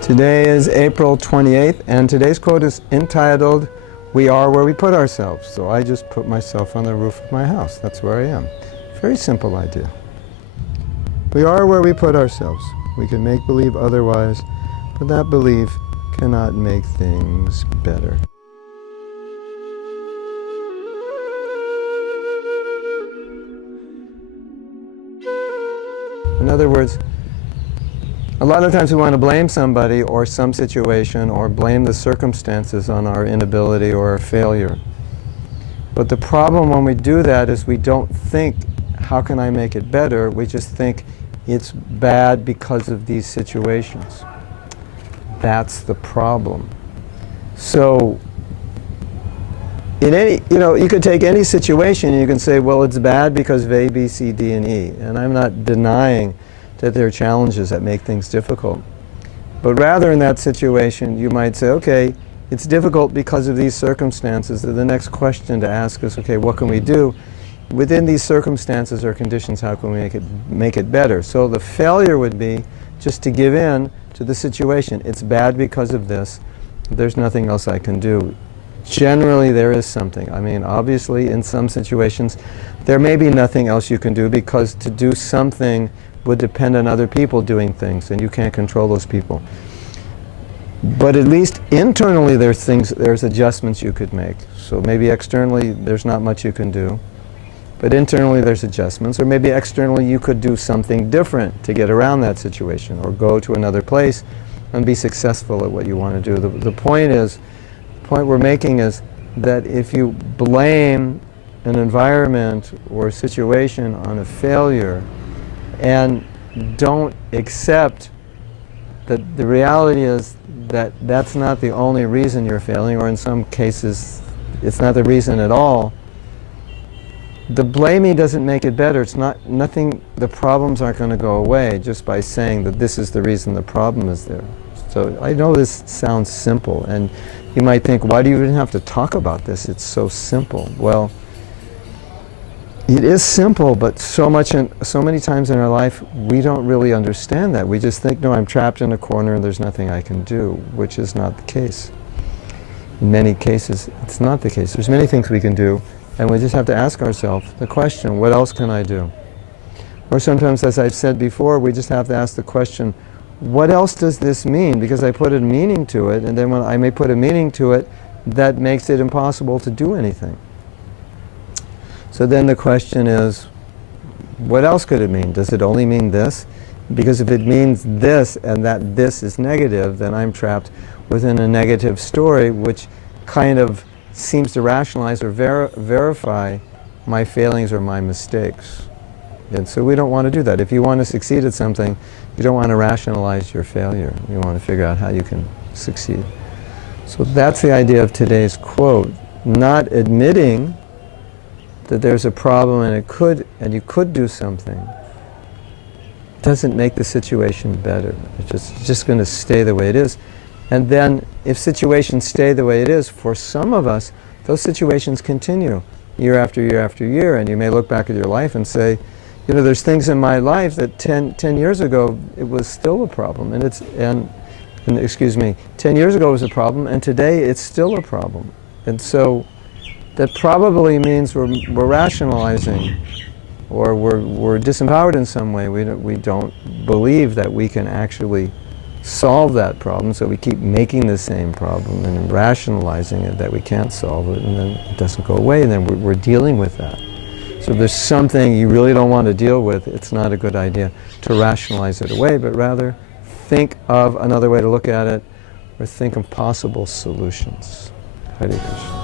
Today is April 28th, and today's quote is entitled, "We are where we put ourselves." So I just put myself on the roof of my house. That's where I am. Very simple idea. We are where we put ourselves. We can make believe otherwise, but that belief cannot make things better. In other words, a lot of times we want to blame somebody or some situation or blame the circumstances on our inability or our failure. But the problem when we do that is we don't think, how can I make it better? We just think it's bad because of these situations. That's the problem. So, in any, you could take any situation and you can say, well, it's bad because of A, B, C, D, and E. And I'm not denying that there are challenges that make things difficult. But rather in that situation, you might say, okay, it's difficult because of these circumstances. The next question to ask is, okay, what can we do? Within these circumstances or conditions, how can we make it better? So the failure would be just to give in to the situation. It's bad because of this. There's nothing else I can do. Generally, there is something. I mean, obviously, in some situations, there may be nothing else you can do because to do something would depend on other people doing things, and you can't control those people. But at least internally, there's adjustments you could make. So maybe externally, there's not much you can do. But internally, there's adjustments. Or maybe externally, you could do something different to get around that situation, or go to another place and be successful at what you want to do. The point we're making is that if you blame an environment or a situation on a failure and don't accept that the reality is that that's not the only reason you're failing, or in some cases it's not the reason at all, the blaming doesn't make it better. It's nothing. The problems aren't going to go away just by saying that this is the reason the problem is there. So I know this sounds simple, and you might think, why do you even have to talk about this? It's so simple. Well, it is simple, but so many times in our life we don't really understand that. We just think, no, I'm trapped in a corner and there's nothing I can do, which is not the case. In many cases, it's not the case. There's many things we can do, and we just have to ask ourselves the question, what else can I do? Or sometimes, as I've said before, we just have to ask the question, what else does this mean? Because I put a meaning to it, and then when I may put a meaning to it, that makes it impossible to do anything. So then the question is, what else could it mean? Does it only mean this? Because if it means this, and that this is negative, then I'm trapped within a negative story, which kind of seems to rationalize or verify my failings or my mistakes. And so we don't want to do that. If you want to succeed at something, you don't want to rationalize your failure. You want to figure out how you can succeed. So that's the idea of today's quote. Not admitting that there's a problem and you could do something doesn't make the situation better. It's just going to stay the way it is. And then if situations stay the way it is, for some of us, those situations continue year after year after year, and you may look back at your life and say, there's things in my life that 10 years ago it was still a problem, and 10 years ago it was a problem, and today it's still a problem. And so that probably means we're rationalizing, or we're disempowered in some way. We don't believe that we can actually solve that problem, so we keep making the same problem and rationalizing it that we can't solve it, and then it doesn't go away, and then we're dealing with that. So if there's something you really don't want to deal with, it's not a good idea to rationalize it away, but rather think of another way to look at it, or think of possible solutions. Hare Krishna.